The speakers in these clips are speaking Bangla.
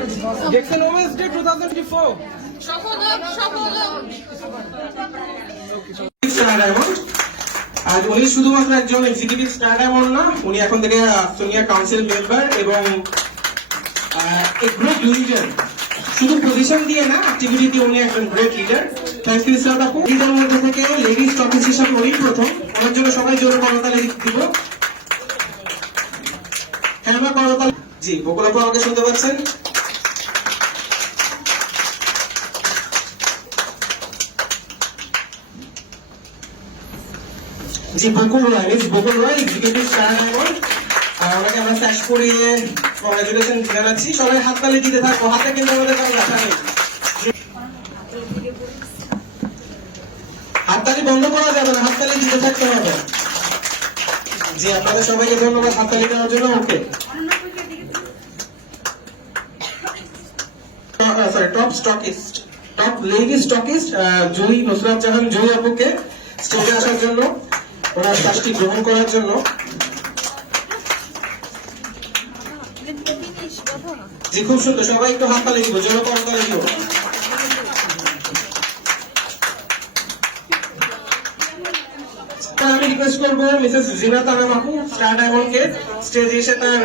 Dixon Women's Day 2024. সফল হোক সফল হোক স্টার ডায়মন্ড আর উনি শুধুমাত্র একজন এক্সিকিউটিভ স্টার ডায়মন্ড না উনি এখন থেকে সোনিয়া কাউন্সিল মেম্বার এবং গ্রেট লিডার শুধু পজিশন দিয়ে না অ্যাক্টিভিটি উনি একজন great leader thank you sir আপু লিডার মধ্যে থেকে লেডিস টপিস হিসাবে উনি প্রথম। ওনার জন্য সবাই জোরে করতালি দিব। হ্যাঁ আমরা করতালি জি বকুল আপু আমাকে শুনতে পাচ্ছেন? জি আমরা হাততালি বন্ধ করা যাবে না, হাততালি দিতে থাকতে হবে। জি, আপনাদের সবাইকে ধন্যবাদ হাততালি দেওয়ার জন্য, okay. Sorry top top lady stockist Jui, Nusrat Jahan, Jui আপুকে স্টেজে আসার জন্য। ওনার কাজটি গ্রহণ করার জন্য জি, খুব সুন্দর। সবাই একটু হাততালি দিব করতালি দিব আমি রিকোয়েস্ট করব মিসেস জিনা তানাম স্টার ডায়মন্ডকে স্টেজে এসে তার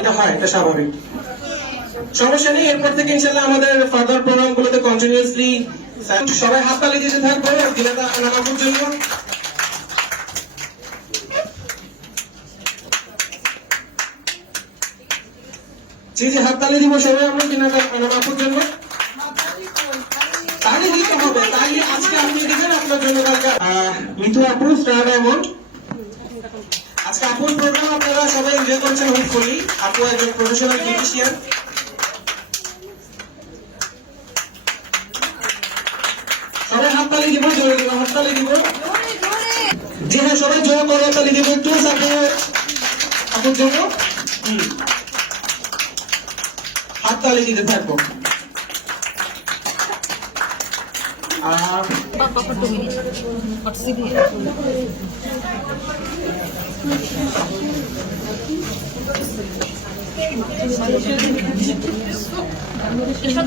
এটা হয়, এটা স্বাভাবিক। সমস্যা নেই, এরপর থেকে ইনশাল্লাহ আমাদের ফার্দার প্রোগ্রাম গুলোতে কন্টিনিউসলি সবাই হাত তালি দিতে তাহলে দিতে হবে তাহলে আজকে আপনি দিবেন, আপনার জন্য আজকে আপুর প্রোগ্রাম আপনারা সবাই এনজয় করছেন হোপফুলি আপু একজন প্রফেশনাল বিউটিশিয়ান সবাই হাত তালি দিব জোরে দিব হাত তালি দিব। জি হ্যাঁ সবাই জোরে করে, তালি দিব একটু, সাথে আপুর জন্য। হুম। হাত তালি দিতে থাকব আর এসব